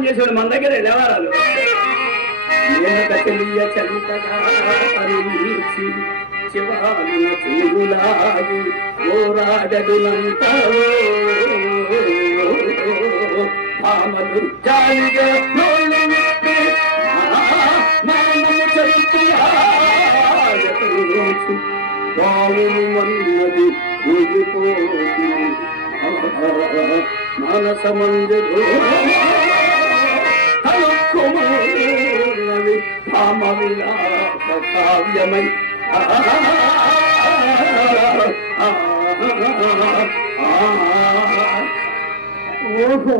స్నానం చేసేవాడు మన దగ్గర వ్యవహారాలు చెలియ చలితగా శివాలున చూగులాగి ఓరాడగునంత మామలు జాలిగా మానము చరిత్రయాగతు పావును మన్నది ఊగిపోతుంది మానసమంజదో తలుక్కుమన్నది భామ విలాస కావ్యమై ఓహో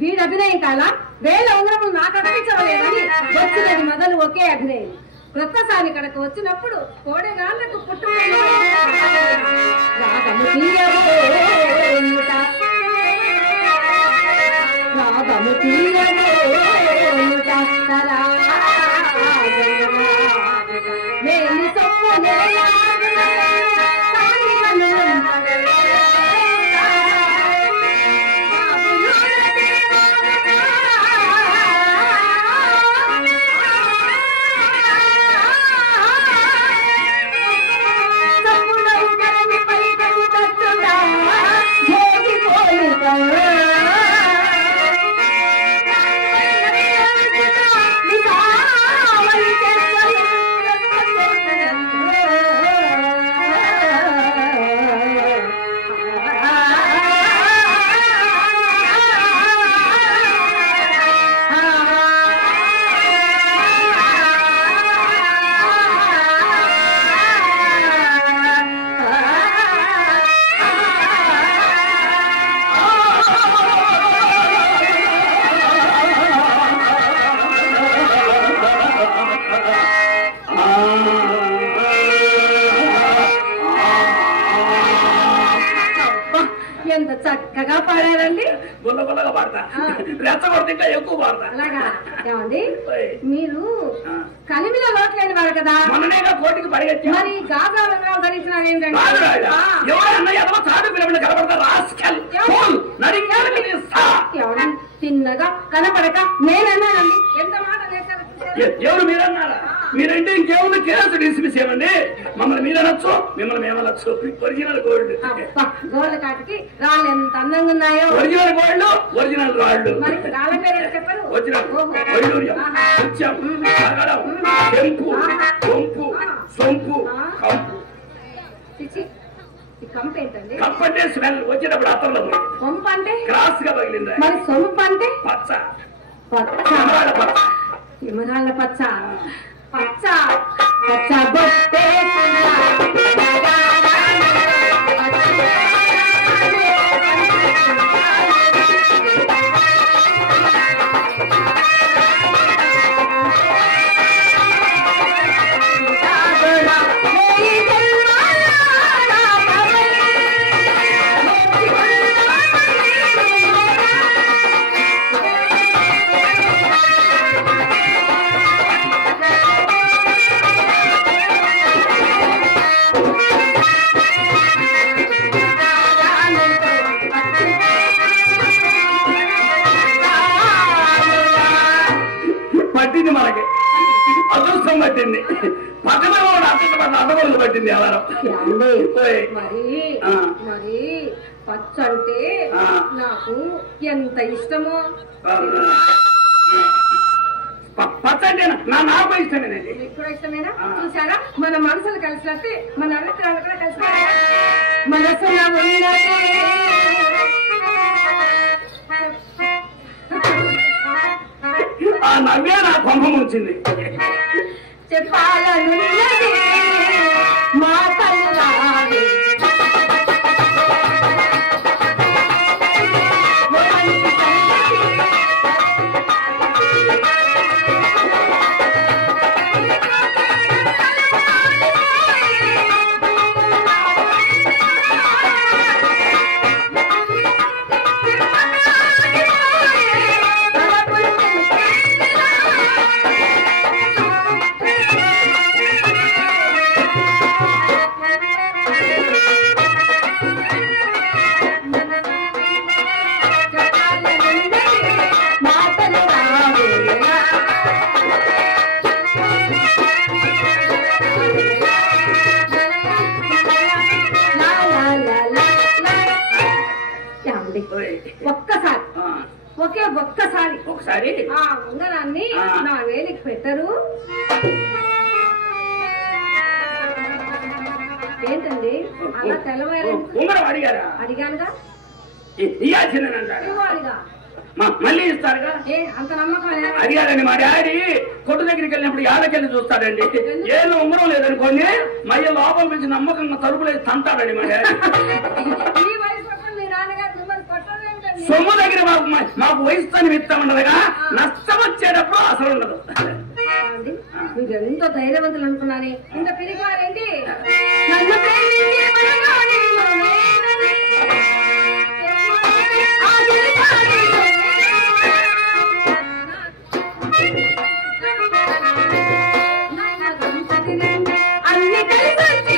వీడి అభినయం కాలా వేల ఉంగరములు నాకు అనిపించలేదని వచ్చినది మొదలు ఒకే అభినయం ప్రొక్కసారి ఇక్కడికి వచ్చినప్పుడు కోడెగాళ్లకు పుట్టుమని రాగము తీయబోనుట రాగము తీయబోనుట మేలి సొప్పు ఎంత చక్కగా పాడారండి. గుల్లగుల్లగా పాడతా, రెచ్చగొడితే ఇంకా ఎక్కువ పాడతా. అలాగా ఏమండి మీరు కలిమిలో లోట్లేని వారు కదా, మొన్ననేగా కోటికి పరిగెత్తి మరి గాజా విగ్రహం ధరించినారు ఏంటండి? చిన్నగా కనపడక నేనన్నానండి. ఎంత మాట నేర్చారు. ఎవరు మీరన్నారా? మీరంటే ఇంకేముంది కేసు డిస్మిస్ ఏమండి. మమ్మల్ని మీరనొచ్చు, మిమ్మల్ని మేమనొచ్చు. Original gold. గోల్డ్ కాటికి రాళ్ళు ఎంత అందంగా ఉన్నాయో. ఒరిజినల్ గోల్డ్, ఒరిజినల్ రాళ్ళు. మరి రాళ్ళ పేరు చెప్పారు. ఒరిజినల్ వైడూర్యం, సత్యం, అగడం, చెంపు, కొంపు, సొంపు, కంపు. కంపు ఏంటండి? కంపు అంటే స్మెల్ వచ్చేటప్పుడు అత్తర్లో. కొంపు అంటే క్రాస్ గా పగిలింది. మరి సొంపు అంటే పచ్చ. పచ్చ పచ్చ, హిమరాళ్ళ పచ్చ. పచ్చ పచ్చ బొట్టే పట్టింది. మనకి అదృష్టం పట్టింది. పక్కన అడ్డగోళ్ళు పట్టింది. ఎవరు మరి పచ్చ అంటే నాకు ఎంత ఇష్టమో. పచ్చ అంటే నాకు ఇష్టమేనండి. మీకు కూడా ఇష్టమేనా? చూసారా, మన మనసులు కలిసినట్టు మన అభిప్రాయాలు కూడా కలిసి మనసులో ఆ నవ్వే నా కొంప ముంచింది. చెప్పాలనున్నది మాటల్లాగే ఒక్కసారి ఆ ఉంగరాన్ని నా వేలికి పెట్టరు. ఏంటండి అలా తెల్లవారు అడిగానుగా ఇవ్వాలిగా మళ్ళీ ఇస్తారుగా. అంత నమ్మకం అడిగారండి మా డాడీ కొట్టు దగ్గరికి వెళ్ళినప్పుడు యాడకెళ్ళి చూస్తాడండి. ఏదో ఉంగరం లేదనుకోండి మళ్ళీ లోపల నుంచి నమ్మకంగా తలుపులేదు తంతాడండి మా డాడీ. సొమ్ము దగ్గర మాకు వయసుని ఇస్తామన్నదిగా నష్టం వచ్చేటప్పుడు అసలు ఉండదు. మీరు ఎంతో ధైర్యవంతులు అనుకున్నాను. ఇంత పెరిగారేంటి అన్ని కలిసి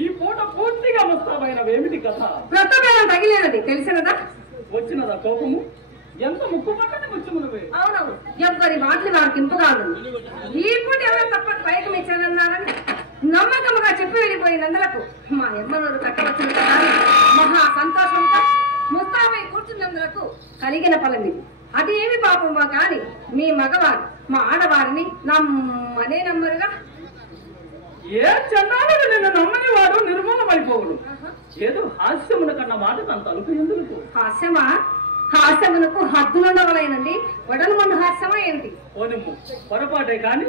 ఈ పూట పూర్తిగా ముస్తాబైనవేమిటి కథ? ప్రస్తుతం తగిలేనది తెలిసినదా? వచ్చినదా కోపము? ఎంత ముక్కు పక్కనే ముచ్చుమునవే. అవునవును, ఎవరి మాటలు నాకు ఇంపుగాను. ఈ పూట ఎవరు తప్ప పైకి మెచ్చానన్నారని నమ్మకముగా చెప్పి వెళ్ళిపోయినందులకు మా ఎమ్మనూరు కట్టవచ్చిన మహా సంతోషంతో ముస్తాబై కూర్చున్నందులకు కలిగిన ఫలం ఇది. అది ఏమి పాపమా కాని మీ మగవారు మా ఆడవారిని నమ్మనే నమ్మరుగా. ఏ చండాలుడు నిన్ను నమ్మని వాడు నిర్మూలమైపోవుడు. ఏదో హాస్యమున కన్నా మాట తన తలుపు ఎందుకు? హాస్యమా? హాస్యమునకు హద్దులుండవలేనండి. వడలుమండు హాస్యమా ఏంటి? ఓనిమ్ము పొరపాటే కాని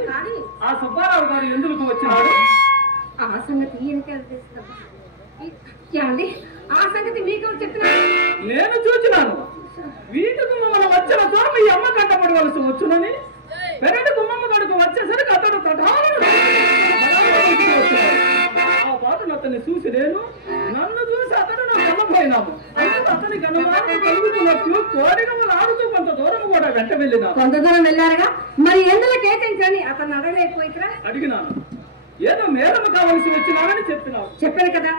ఆ సుబ్బారావు గారు ఎందుకు వచ్చినాడు? ఆ సంగతి ఏమండి? ఆ సంగతి మీకు చెప్పినా? నేను చూచినాను. వీటికి మనం వచ్చిన చోట మీ అమ్మ కంటపడవలసి వచ్చునని పెరటి గుమ్మమ్మ గడుకు వచ్చేసరికి అతడు ఆ పాటను అతన్ని చూసి నేను నన్ను చూసి అతడు నా కళ్ళపోయినాము. అతనికి అనుమానం కలుగుతున్నట్లు కోరికలు ఆడుతూ కొంత దూరం కూడా వెంట వెళ్ళినా. కొంత దూరం వెళ్ళారుగా, మరి ఎందులో కేటాయించని అతను అడగలేకపోయిరా? అడిగినాను. ఏదో మేరము కావలసి వచ్చినామని చెప్పినావు. చెప్పాను కదా.